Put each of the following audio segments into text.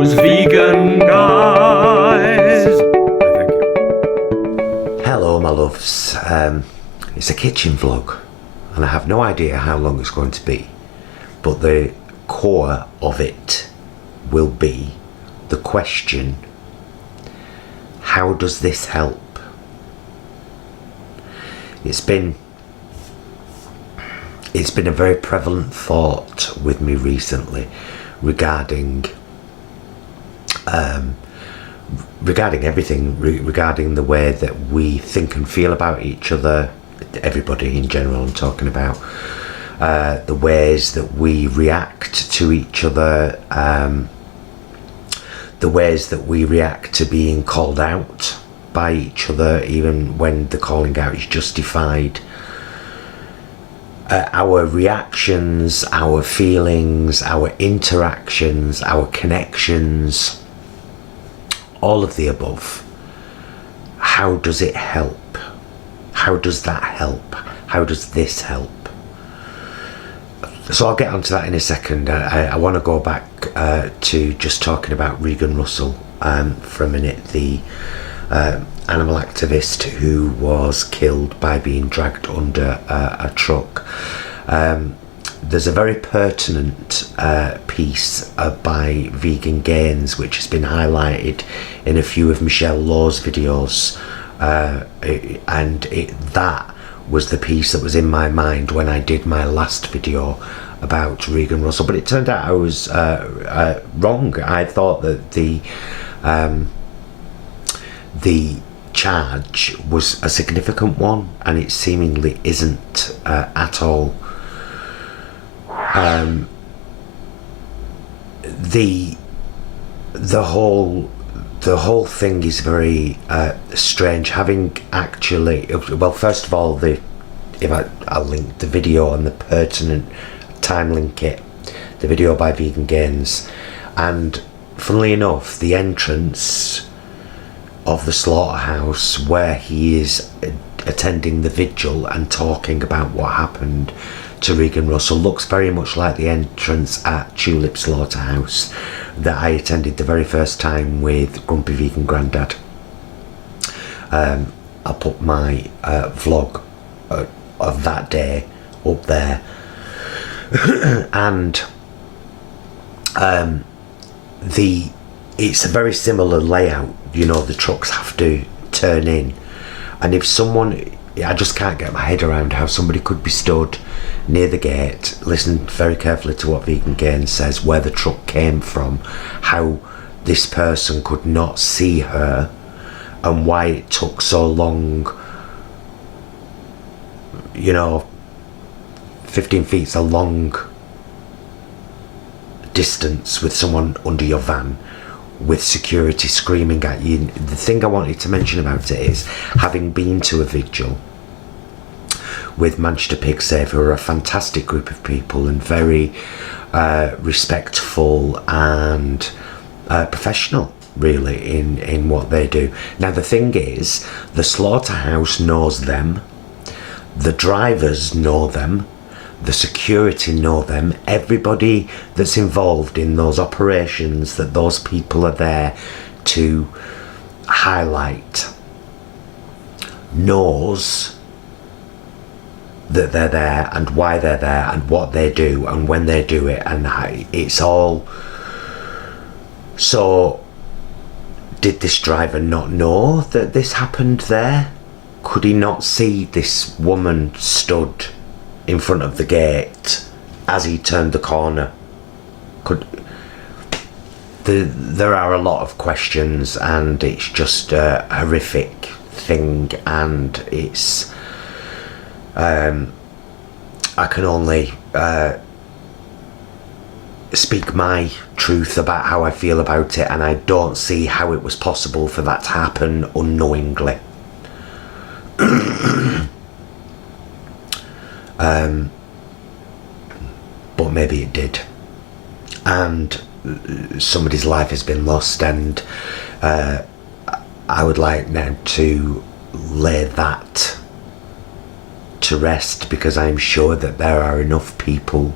those vegan guys. Thank you. Hello my loves, it's a kitchen vlog and I have no idea how long it's going to be, but the core of it will be the question, how does this help? It's been a very prevalent thought with me recently regarding everything, regarding the way that we think and feel about each other, everybody in general I'm talking about, the ways that we react to each other, the ways that we react to being called out by each other, even when the calling out is justified. Our reactions, our feelings, our interactions, our connections, all of the above. How does it help? How does that help? How does this help? So I'll get onto that in a second. I want to go back to just talking about Regan Russell for a minute, the animal activist who was killed by being dragged under a truck. There's a very pertinent piece by Vegan Gains which has been highlighted in a few of Michelle Law's videos, and that was the piece that was in my mind when I did my last video about Regan Russell, but it turned out I was wrong. I thought that the charge was a significant one, and it seemingly isn't at all. The whole thing is very strange. Having actually, well, first of all, I'll link the video and the pertinent time link it, the video by Vegan Gains, and funnily enough, the entrance of the slaughterhouse where he is attending the vigil and talking about what happened to Regan Russell looks very much like the entrance at Tulip Slaughterhouse that I attended the very first time with Grumpy Vegan Grandad. I'll put my vlog of that day up there. And it's a very similar layout, you know, the trucks have to turn in, and if someone, I just can't get my head around how somebody could be stood near the gate, listen very carefully to what Vegan Gains says, where the truck came from, how this person could not see her, and why it took so long. You know, 15 feet's a long distance with someone under your van with security screaming at you. The thing I wanted to mention about it is, having been to a vigil with Manchester Pig Save, who are a fantastic group of people and very respectful and professional really in what they do. Now the thing is, the slaughterhouse knows them, the drivers know them, the security know them, everybody that's involved in those operations that those people are there to highlight knows that they're there and why they're there and what they do and when they do it, and it's all. So did this driver not know that this happened there? Could he not see this woman stood in front of the gate as he turned the corner? There are a lot of questions, and it's just a horrific thing, and it's I can only speak my truth about how I feel about it, and I don't see how it was possible for that to happen unknowingly. But maybe it did, and somebody's life has been lost, and I would like now to lay that to rest, because I'm sure that there are enough people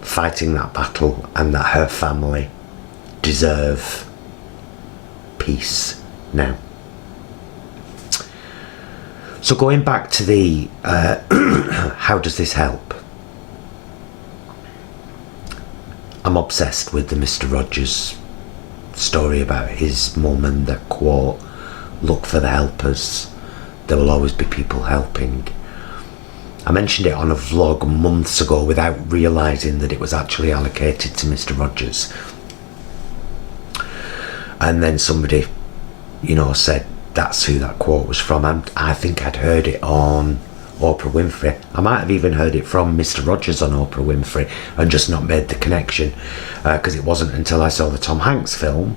fighting that battle, and that her family deserve peace now. So going back to the how does this help? I'm obsessed with the Mr. Rogers story about his mum and the quote, look for the helpers, there will always be people helping. I mentioned it on a vlog months ago without realising that it was actually allocated to Mr. Rogers. And then somebody, you know, said that's who that quote was from. And I think I'd heard it on Oprah Winfrey. I might have even heard it from Mr. Rogers on Oprah Winfrey and just not made the connection, because it wasn't until I saw the Tom Hanks film,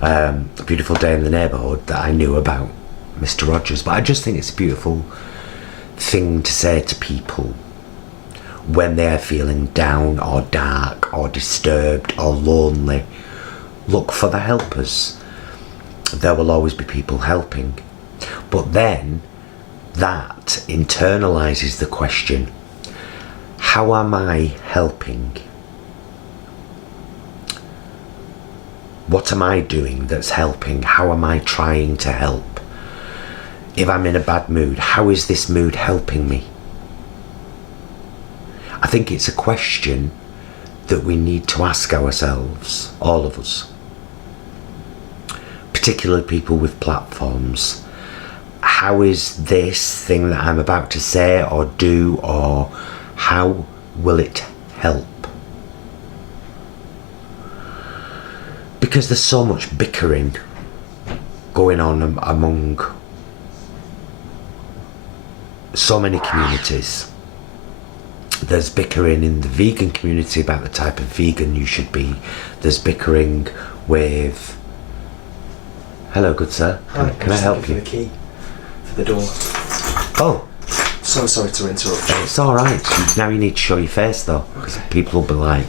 A Beautiful Day in the Neighbourhood, that I knew about Mr. Rogers. But I just think it's a beautiful thing to say to people when they're feeling down or dark or disturbed or lonely. Look for the helpers. There will always be people helping. But then that internalises the question, how am I helping? What am I doing that's helping? How am I trying to help? If I'm in a bad mood, how is this mood helping me? I think it's a question that we need to ask ourselves, all of us, particularly people with platforms. How is this thing that I'm about to say or do, or how will it help? Because there's so much bickering going on among so many communities. There's bickering in the vegan community about the type of vegan you should be. There's bickering with... Hello, good sir. Can I help you? The key for the door. Oh, So sorry to interrupt you. it's all right. Now you need to show your face though, because people will be like...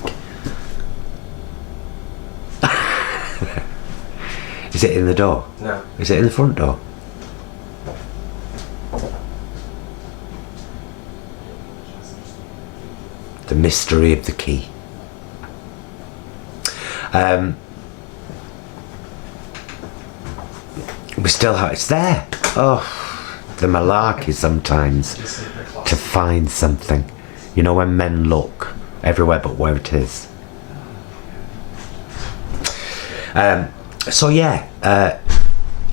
Is it in the door? No. Is it in the front door? The mystery of the key. We still have... It's there. Oh, the malarkey sometimes to find something. You know, when men look everywhere but where it is. So yeah,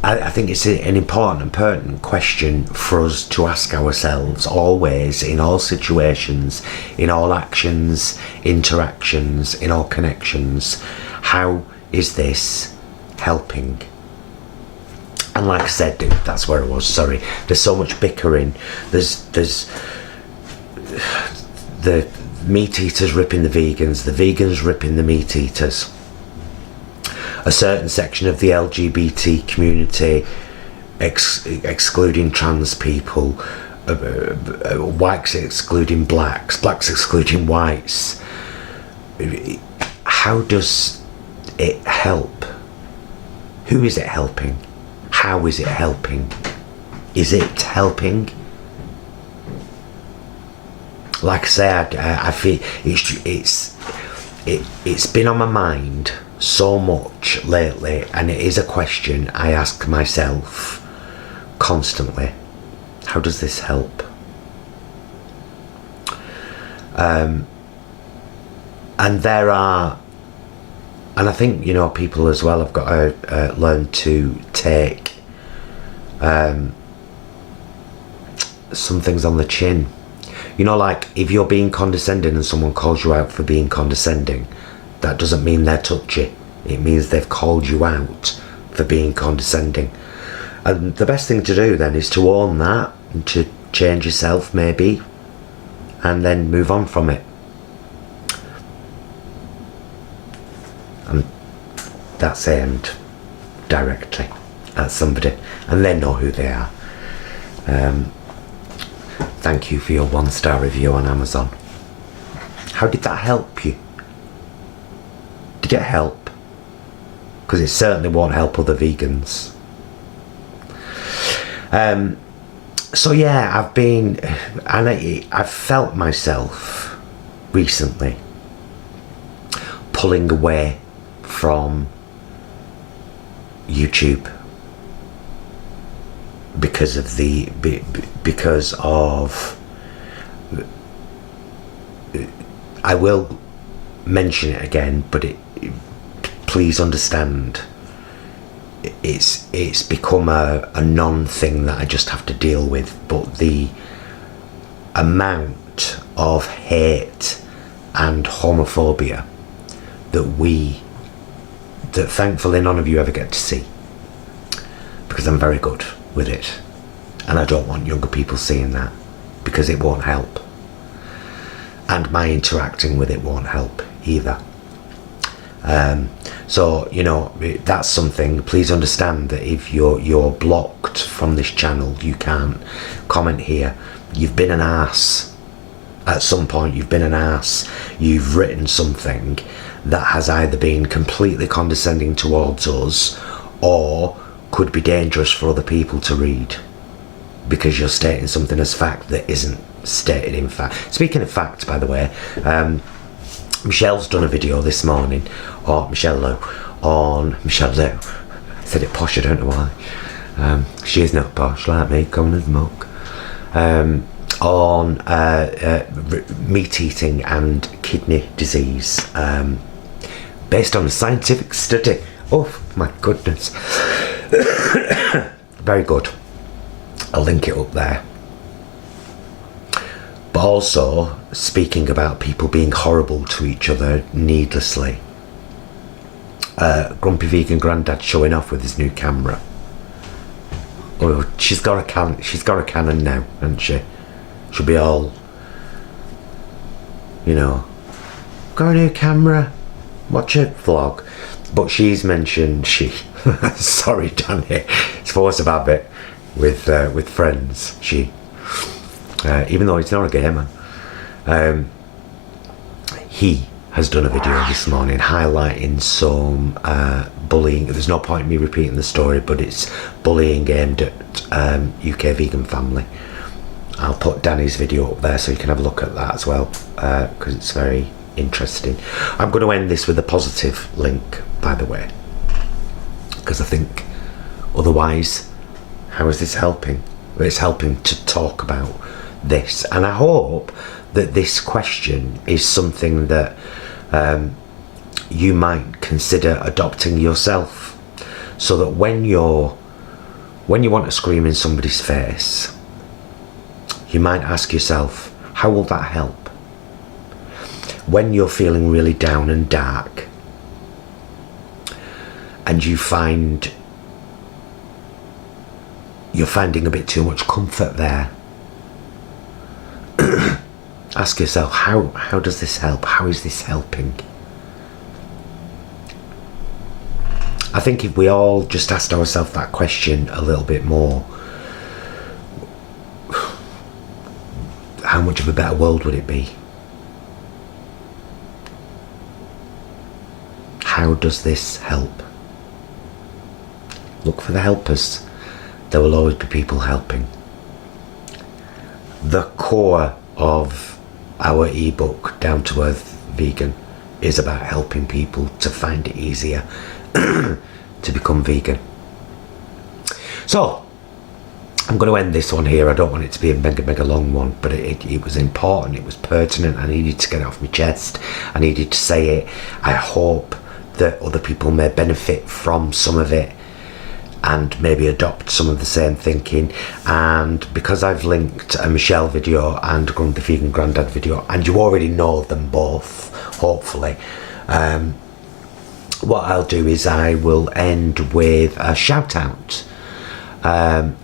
I think it's an important and pertinent question for us to ask ourselves always, in all situations, in all actions, interactions, in all connections. How is this helping? And like I said, that's where I was, sorry. There's so much bickering. There's the meat eaters ripping the vegans ripping the meat eaters. A certain section of the LGBT community excluding trans people, whites excluding blacks, blacks excluding whites. How does it help? Who is it helping? How is it helping? Is it helping? Like I say, I feel it's been on my mind so much lately, and it is a question I ask myself constantly. How does this help? And there are, and I think, you know, people as well have got to learn to take some things on the chin. You know, like if you're being condescending and someone calls you out for being condescending, that doesn't mean they're touchy. It means they've called you out for being condescending. And the best thing to do then is to own that and to change yourself maybe, and then move on from it. And that's aimed directly at somebody, and they know who they are. Thank you for your 1-star review on Amazon. How did that help you? Did it help? Because it certainly won't help other vegans. So yeah, I've been, and I've felt myself recently pulling away from YouTube because of I will mention it again, but please understand, it's become a non-thing that I just have to deal with. But the amount of hate and homophobia that thankfully none of you ever get to see, because I'm very good with it, and I don't want younger people seeing that, because it won't help, and my interacting with it won't help either. So you know, that's something. Please understand that if you're blocked from this channel, you can't comment here. You've been an arse at some point. You've been an arse. You've written something that has either been completely condescending towards us or could be dangerous for other people to read, because you're stating something as fact that isn't stated in fact. Speaking of fact, by the way, Michelle's done a video this morning, or Michelle Lowe, I said it posh, I don't know why. She is not posh like me, coming as muck. On meat eating and kidney disease, based on a scientific study. Oh my goodness. Very good. I'll link it up there. But also speaking about people being horrible to each other needlessly. Grumpy Vegan Grandad showing off with his new camera. Oh, she's got a Canon now, hasn't she? She'll be all, you know, got a new camera, watch a vlog. But she's mentioned sorry Danny, it's force of habit with friends. Even though he's not a gay man, he has done a video this morning highlighting some bullying. There's no point in me repeating the story, but it's bullying aimed at UK vegan family. I'll put Danny's video up there so you can have a look at that as well, because it's very interesting. I'm going to end this with a positive link, by the way, because I think otherwise, how is this helping? Well, it's helping to talk about this, and I hope that this question is something that you might consider adopting yourself, so that when you want to scream in somebody's face, you might ask yourself, how will that help? When you're feeling really down and dark, and you're finding a bit too much comfort there, ask yourself, how does this help? How is this helping? I think if we all just asked ourselves that question a little bit more, how much of a better world would it be? How does this help? Look for the helpers. There will always be people helping. The core of our ebook, Down to Earth Vegan, is about helping people to find it easier to become vegan. So, I'm going to end this one here. I don't want it to be a mega long one, but it was important, it was pertinent. I needed to get it off my chest. I needed to say it. I hope that other people may benefit from some of it and maybe adopt some of the same thinking. And because I've linked a Michelle video and a Grumpy Vegan Grandad video, and you already know them both, hopefully, what I'll do is I will end with a shout out.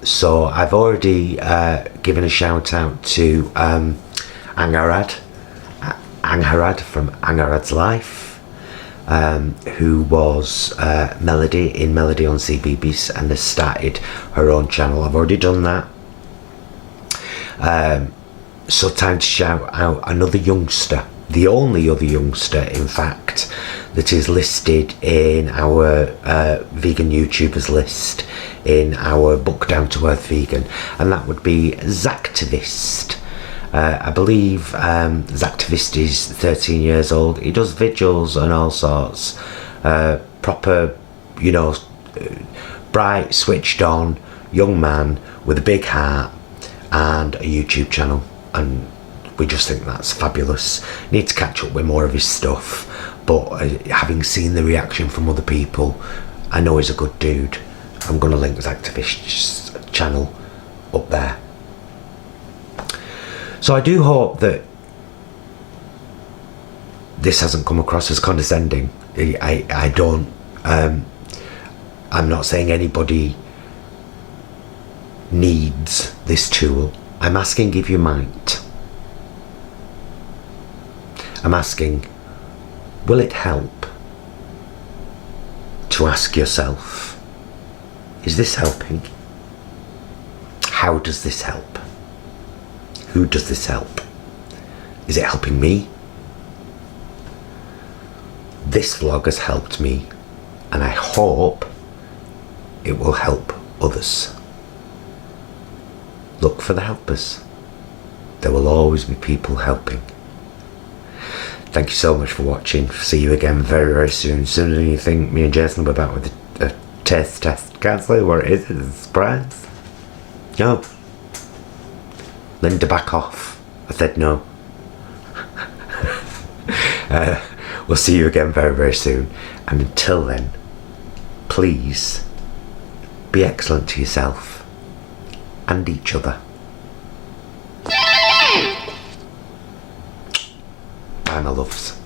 So I've already given a shout out to Angarad from Angarad's Life, who was Melody in Melody on CBeebies and has started her own channel. I've already done that. So time to shout out another youngster, the only other youngster in fact that is listed in our vegan YouTubers list in our book Down to Earth Vegan, and that would be Zactivist. I believe Zactivist is 13 years old. He does vigils and all sorts, proper, you know, bright, switched on young man with a big heart and a YouTube channel, and we just think that's fabulous. Need to catch up with more of his stuff, but having seen the reaction from other people, I know he's a good dude. I'm going to link his activist channel up there. So I do hope that this hasn't come across as condescending. I don't, I'm not saying anybody needs this tool. I'm asking if you might. I'm asking, will it help to ask yourself, is this helping? How does this help? Who does this help? Is it helping me? This vlog has helped me, and I hope it will help others. Look for the helpers. There will always be people helping. Thank you so much for watching. See you again very, very soon. Sooner than you think. Me and Jason will be back with a taste test. Can't say what it is. It's a surprise. No. Linda, back off. I said no. We'll see you again very, very soon. And until then, please be excellent to yourself and each other. Bye, my loves.